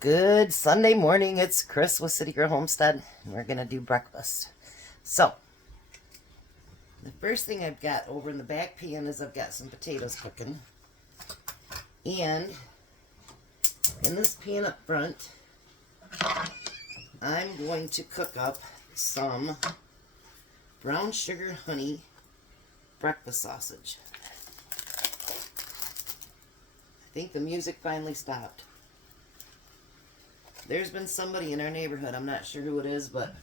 Good Sunday morning. It's Chris with City Girl Homestead. And we're going to do breakfast. So, the first thing I've got over in the back pan is I've got some potatoes cooking. And in this pan up front, I'm going to cook up some brown sugar honey breakfast sausage. I think the music finally stopped. There's been somebody in our neighborhood, I'm not sure who it is, but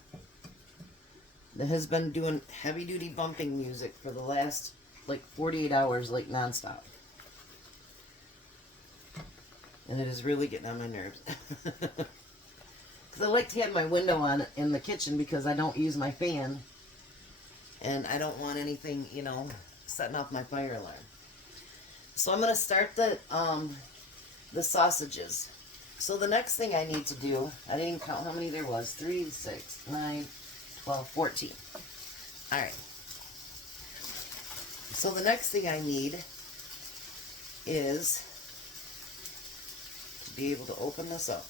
that has been doing heavy duty bumping music for the last like 48 hours, like nonstop. And it is really getting on my nerves. Because I like to have my window on in the kitchen because I don't use my fan. And I don't want anything, setting off my fire alarm. So I'm going to start the sausages. So the next thing I need to do, I didn't even count how many there was. 3, 6, 9, 12, 14. All right. So the next thing I need is to be able to open this up.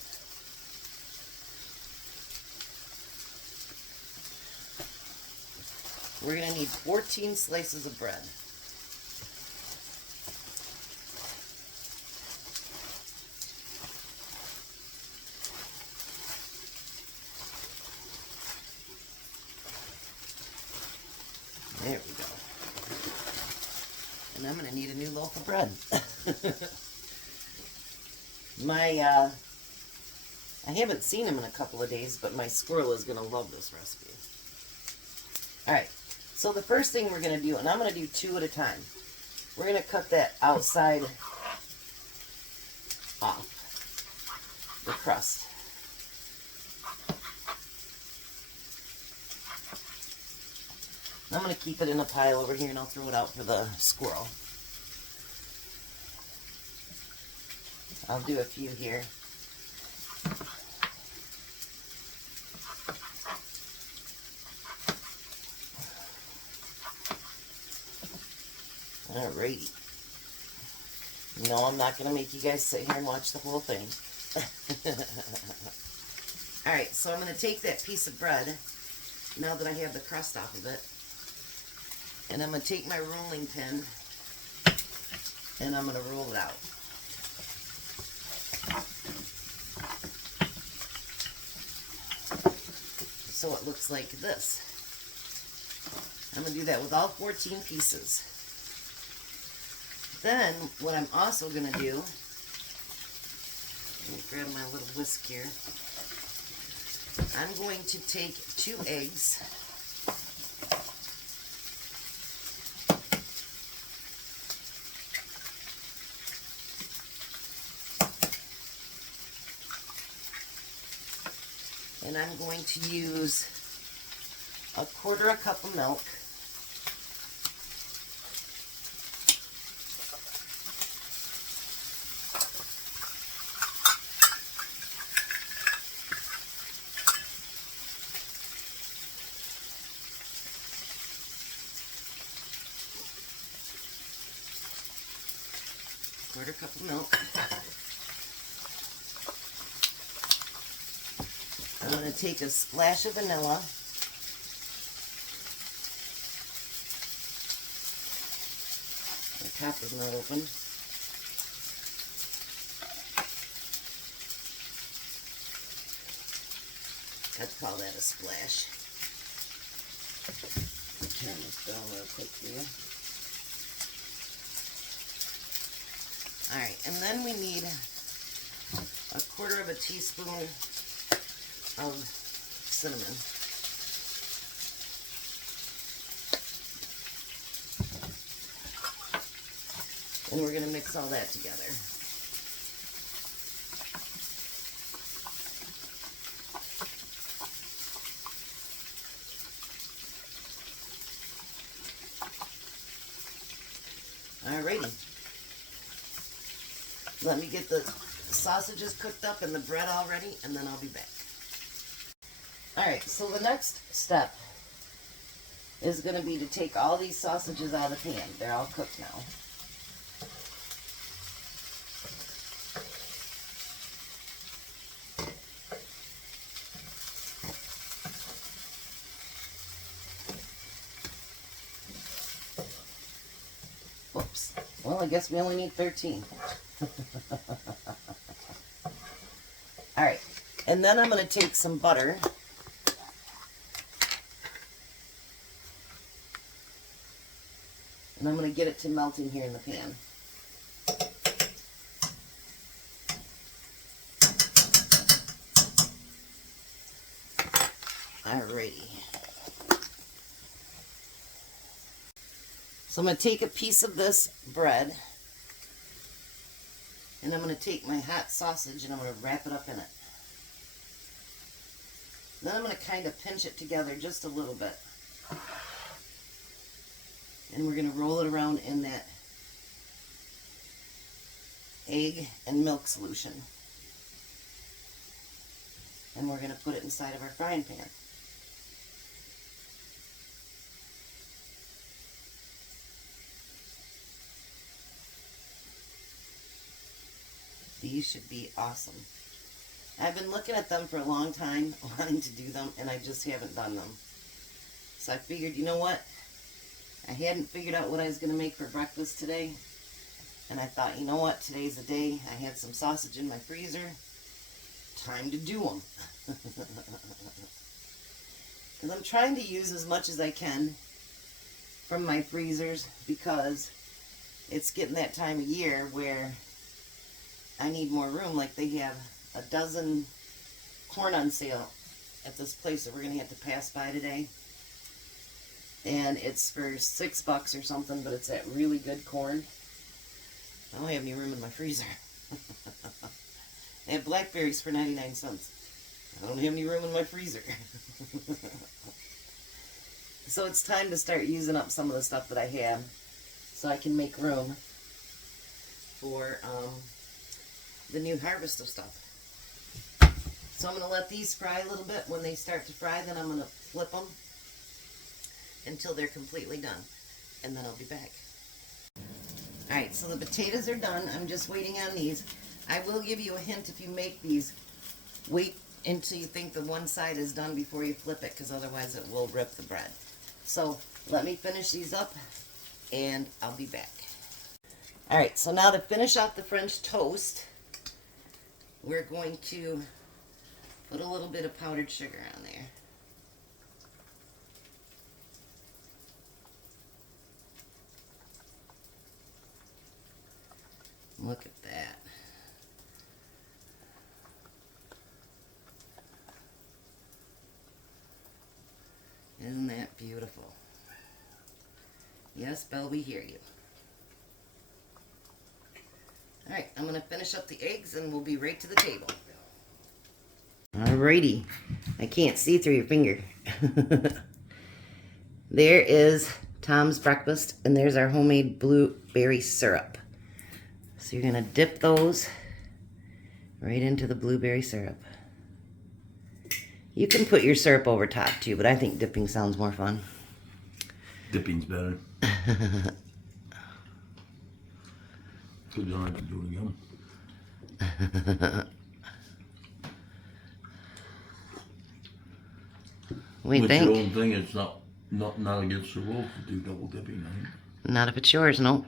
We're going to need 14 slices of bread. There we go. And I'm going to need a new loaf of bread. I haven't seen him in a couple of days, but my squirrel is going to love this recipe. Alright, so the first thing we're going to do, and I'm going to do 2 at a time. We're going to cut that outside off, the crust. I'm going to keep it in a pile over here and I'll throw it out for the squirrel. I'll do a few here. Alrighty. No, I'm not going to make you guys sit here and watch the whole thing. Alright, so I'm going to take that piece of bread, now that I have the crust off of it, and I'm going to take my rolling pin and I'm going to roll it out. So it looks like this. I'm going to do that with all 14 pieces. Then, what I'm also going to do, let me grab my little whisk here. I'm going to take 2 eggs. And I'm going to use 1/4 cup of milk. Quarter cup of milk. I'm going to take a splash of vanilla. The top is not open. I'd call that a splash. Turn this down real quick for you. Alright, and then we need 1/4 teaspoon of cinnamon. And we're going to mix all that together. Alrighty. Let me get the sausages cooked up and the bread all ready, and then I'll be back. Alright, so the next step is going to be to take all these sausages out of the pan. They're all cooked now. Well, I guess we only need 13. Alright, and then I'm going to take some butter. And I'm going to get it to melt in here in the pan. Alrighty. So I'm going to take a piece of this bread, and I'm going to take my hot sausage and I'm going to wrap it up in it. Then I'm going to kind of pinch it together just a little bit. And we're going to roll it around in that egg and milk solution. And we're going to put it inside of our frying pan. These should be awesome. I've been looking at them for a long time, wanting to do them, and I just haven't done them. So I figured, you know what? I hadn't figured out what I was going to make for breakfast today. And I thought, you know what? Today's the day. I had some sausage in my freezer. Time to do them. Because I'm trying to use as much as I can from my freezers, because it's getting that time of year where I need more room. Like, they have a dozen corn on sale at this place that we're going to have to pass by today. And it's for $6 or something, but it's that really good corn. I don't have any room in my freezer. They have blackberries for 99 cents. I don't have any room in my freezer. So it's time to start using up some of the stuff that I have, so I can make room for the new harvest of stuff. So I'm going to let these fry a little bit. When they start to fry, then I'm going to flip them until they're completely done, and then I'll be back. Alright, so the potatoes are done. I'm just waiting on these. I will give you a hint if you make these. Wait until you think the one side is done before you flip it, because otherwise it will rip the bread. So let me finish these up, and I'll be back. Alright, so now to finish off the French toast, we're going to put a little bit of powdered sugar on there. Look at that. Isn't that beautiful? Yes, Belle, we hear you. Alright, I'm going to finish up the eggs and we'll be right to the table. Alrighty. I can't see through your finger. There is Tom's breakfast, and there's our homemade blueberry syrup. So you're going to dip those right into the blueberry syrup. You can put your syrup over top too, but I think dipping sounds more fun. Dipping's better. So you don't have to do it again. We With think. your own thing, it's not against the rules to do double dipping, I think. Not if it's yours, no.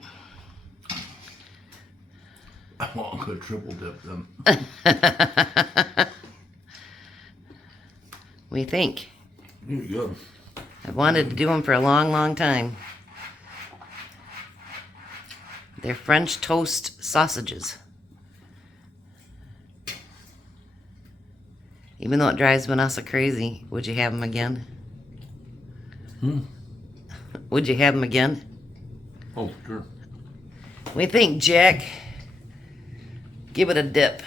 Well, I could triple dip them. We think. There you go. I've wanted to do them for a long, long time. They're French toast sausages. Even though it drives Vanessa crazy, would you have them again? Would you have them again? Oh, sure. We think, Jack. Give it a dip.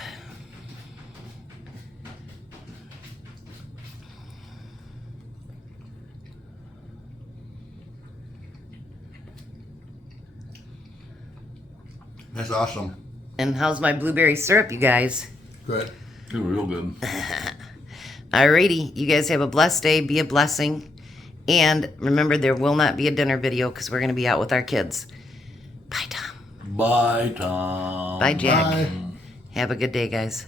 That's awesome. And how's my blueberry syrup, you guys? Good. They're real good. Alrighty, you guys have a blessed day. Be a blessing. And remember, there will not be a dinner video because we're going to be out with our kids. Bye, Tom. Bye, Tom. Bye, Jack. Bye. Have a good day, guys.